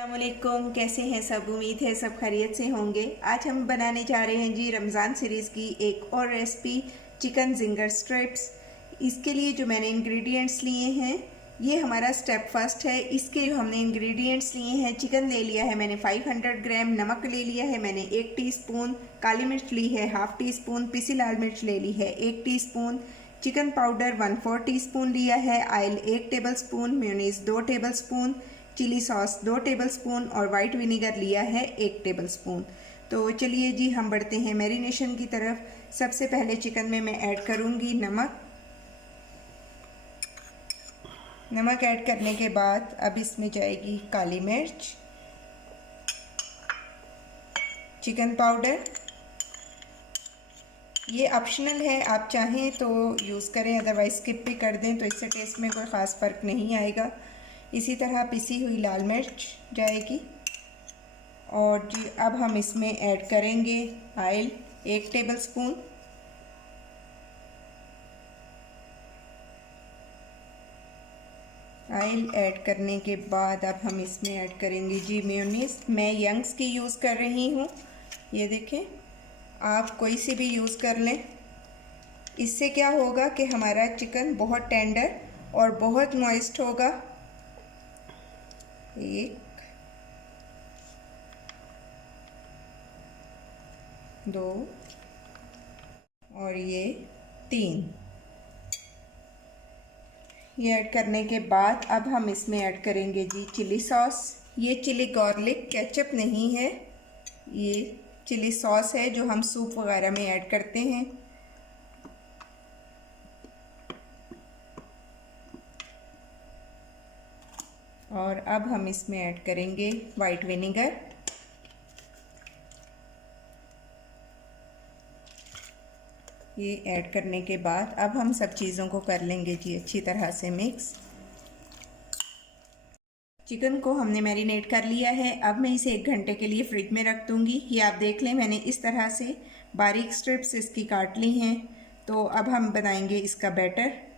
अस्सलामुअलैकुम, कैसे हैं सब। उम्मीद है सब खैरियत से होंगे। आज हम बनाने जा रहे हैं जी रमज़ान सीरीज़ की एक और रेसिपी, चिकन जिंगर स्ट्रिप्स। इसके लिए जो मैंने इंग्रेडिएंट्स लिए हैं, ये हमारा स्टेप फर्स्ट है। इसके जो हमने इंग्रेडिएंट्स लिए हैं, चिकन ले लिया है मैंने 500 ग्राम, नमक ले लिया है मैंने 1 टीस्पून, काली मिर्च ली है ½ टीस्पून, पिसी लाल मिर्च ले ली है 1 टीस्पून, चिकन पाउडर 1/4 टीस्पून लिया है, oil 1 tablespoon, mayonnaise 2 tablespoon, chilli sauce 2 tablespoon और वाइट विनेगर लिया है 1 टेबलस्पून। तो चलिए जी हम बढ़ते हैं मैरिनेशन की तरफ। सबसे पहले चिकन में मैं ऐड करूँगी नमक। नमक ऐड करने के बाद अब इसमें जाएगी काली मिर्च, चिकन पाउडर। ये ऑप्शनल है, आप चाहें तो यूज़ करें, अदरवाइज स्किप भी कर दें तो इससे टेस्ट में कोई ख़ास फ़र्क नहीं आएगा। इसी तरह पिसी हुई लाल मिर्च जाएगी। और जी अब हम इसमें ऐड करेंगे ऑयल 1 टेबलस्पून, ऑयल ऐड करने के बाद अब हम इसमें ऐड करेंगे जी मेयोनीज। मैं यंग्स की यूज़ कर रही हूँ, ये देखें, आप कोई सी भी यूज़ कर लें। इससे क्या होगा कि हमारा चिकन बहुत टेंडर और बहुत मॉइस्ट होगा। 1 2 और ये 3। ये ऐड करने के बाद अब हम इसमें ऐड करेंगे जी चिली सॉस। ये चिली गार्लिक केचप नहीं है, ये चिली सॉस है जो हम सूप वगैरह में ऐड करते हैं। और अब हम इसमें ऐड करेंगे वाइट विनेगर। ये ऐड करने के बाद अब हम सब चीज़ों को कर लेंगे जी अच्छी तरह से मिक्स। चिकन को हमने मैरिनेट कर लिया है। अब मैं इसे 1 घंटे के लिए फ्रिज में रख दूँगी। ये आप देख लें, मैंने इस तरह से बारीक स्ट्रिप्स इसकी काट ली हैं। तो अब हम बनाएंगे इसका बैटर।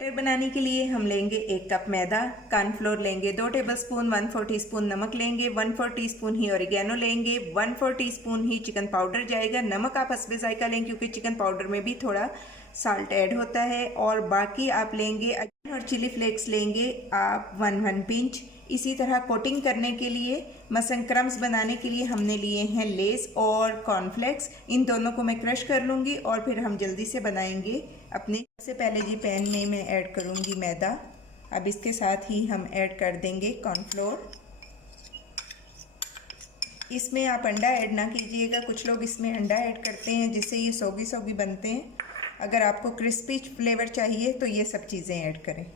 बैटर बनाने के लिए हम लेंगे 1 कप मैदा, कॉर्नफ्लोर लेंगे 2 टेबलस्पून, 1/4 टीस्पून नमक लेंगे, 1/4 टीस्पून ही ऑरिगेनो लेंगे, 1/4 टीस्पून ही चिकन पाउडर जाएगा। नमक आप हस्बे जायका लें क्योंकि चिकन पाउडर में भी थोड़ा साल्ट ऐड होता है। और बाकी आप लेंगे अजवाइन और चिली फ्लेक्स लेंगे आप 1 पिंच। इसी तरह कोटिंग करने के लिए, मसन क्रम्स बनाने के लिए हमने लिए हैं लेस और कॉर्नफ्लेक्स। इन दोनों को मैं क्रश कर लूँगी और फिर हम जल्दी से बनाएंगे अपने। सबसे पहले जी पैन में मैं ऐड करूँगी मैदा। अब इसके साथ ही हम ऐड कर देंगे कॉर्नफ्लोर। इसमें आप अंडा ऐड ना कीजिएगा, कुछ लोग इसमें अंडा ऐड करते हैं जिससे ये सौगी सौगी बनते हैं। अगर आपको क्रिस्पी फ्लेवर चाहिए तो ये सब चीज़ें ऐड करें।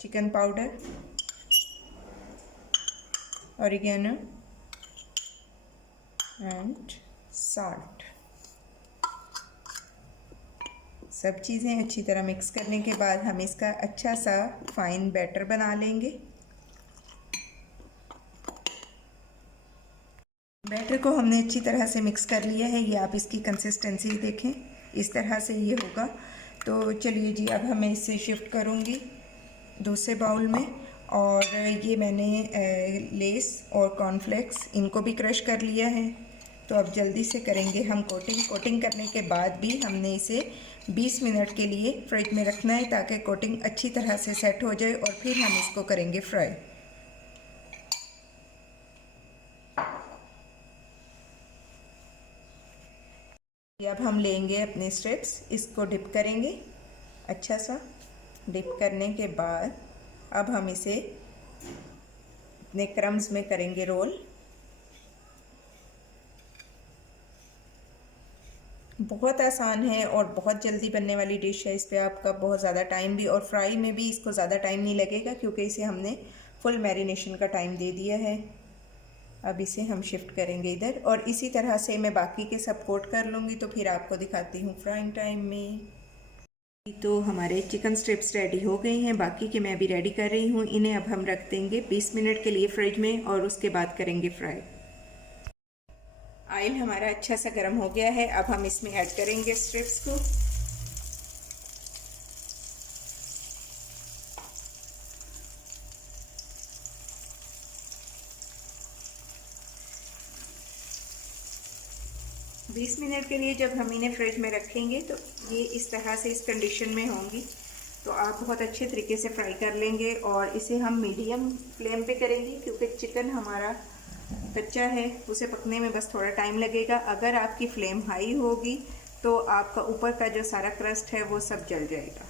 Chicken powder, oregano and salt. सब चीज़ें अच्छी तरह मिक्स करने के बाद हम इसका अच्छा सा फाइन बैटर बना लेंगे। बैटर को हमने अच्छी तरह से मिक्स कर लिया है। ये आप इसकी कंसिस्टेंसी देखें, इस तरह से ये होगा। तो चलिए जी अब मैं इसे शिफ्ट करूँगी दूसरे बाउल में। और ये मैंने लेस और कॉर्नफ्लेक्स इनको भी क्रश कर लिया है। तो अब जल्दी से करेंगे हम कोटिंग करने के बाद भी हमने इसे 20 मिनट के लिए फ्रिज में रखना है ताकि कोटिंग अच्छी तरह से सेट हो जाए और फिर हम इसको करेंगे फ्राई। अब हम लेंगे अपने स्ट्रिप्स, इसको डिप करेंगे अच्छा सा। डिप करने के बाद अब हम इसे अपने क्रम्स में करेंगे रोल। बहुत आसान है और बहुत जल्दी बनने वाली डिश है। इस पे आपका बहुत ज़्यादा टाइम भी, और फ्राई में भी इसको ज़्यादा टाइम नहीं लगेगा क्योंकि इसे हमने फुल मैरिनेशन का टाइम दे दिया है। अब इसे हम शिफ्ट करेंगे इधर और इसी तरह से मैं बाकी के सब कोट कर लूँगी तो फिर आपको दिखाती हूँ फ्राइंग टाइम में। तो हमारे चिकन स्ट्रिप्स रेडी हो गए हैं, बाकी के मैं अभी रेडी कर रही हूँ। इन्हें अब हम रख देंगे 20 मिनट के लिए फ्रिज में और उसके बाद करेंगे फ्राई। ऑयल हमारा अच्छा सा गर्म हो गया है। अब हम इसमें ऐड करेंगे स्ट्रिप्स को। 20 मिनट के लिए जब हम इन्हें फ्रिज में रखेंगे तो ये इस तरह से इस कंडीशन में होंगी। तो आप बहुत अच्छे तरीके से फ्राई कर लेंगे और इसे हम मीडियम फ्लेम पे करेंगे क्योंकि चिकन हमारा कच्चा है, उसे पकने में बस थोड़ा टाइम लगेगा। अगर आपकी फ्लेम हाई होगी तो आपका ऊपर का जो सारा क्रस्ट है वो सब जल जाएगा।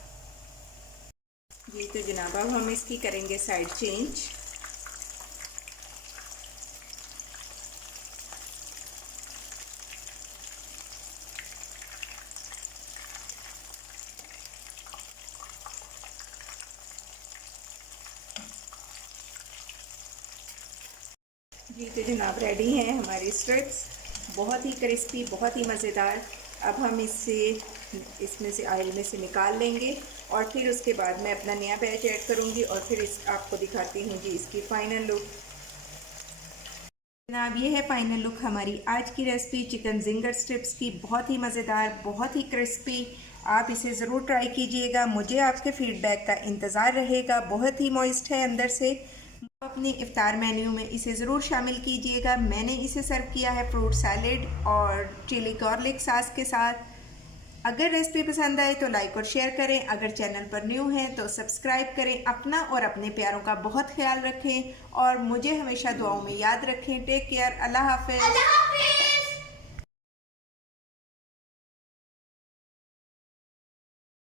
जी तो जनाब अब हम इसकी करेंगे साइड चेंज। जी तो जनाब रेडी हैं हमारी स्ट्रिप्स, बहुत ही क्रिस्पी, बहुत ही मज़ेदार। अब हम इसमें से ऑयल में से निकाल लेंगे और फिर उसके बाद मैं अपना नया बैच ऐड करूँगी और फिर आपको दिखाती हूँ जी इसकी फ़ाइनल लुक। जनाब ये है फ़ाइनल लुक हमारी आज की रेसिपी चिकन जिंगर स्ट्रिप्स की। बहुत ही मज़ेदार, बहुत ही क्रिस्पी। आप इसे ज़रूर ट्राई कीजिएगा, मुझे आपके फीडबैक का इंतज़ार रहेगा। बहुत ही मॉइस्ट है अंदर से। अपनी इफ्तार मेन्यू में इसे ज़रूर शामिल कीजिएगा। मैंने इसे सर्व किया है फ्रूट सैलेड और चिली गार्लिक सॉस के साथ। अगर रेसिपी पसंद आए तो लाइक और शेयर करें। अगर चैनल पर न्यू हैं तो सब्सक्राइब करें। अपना और अपने प्यारों का बहुत ख्याल रखें और मुझे हमेशा दुआओं में याद रखें। Take care. अल्लाह हाफ़िज़।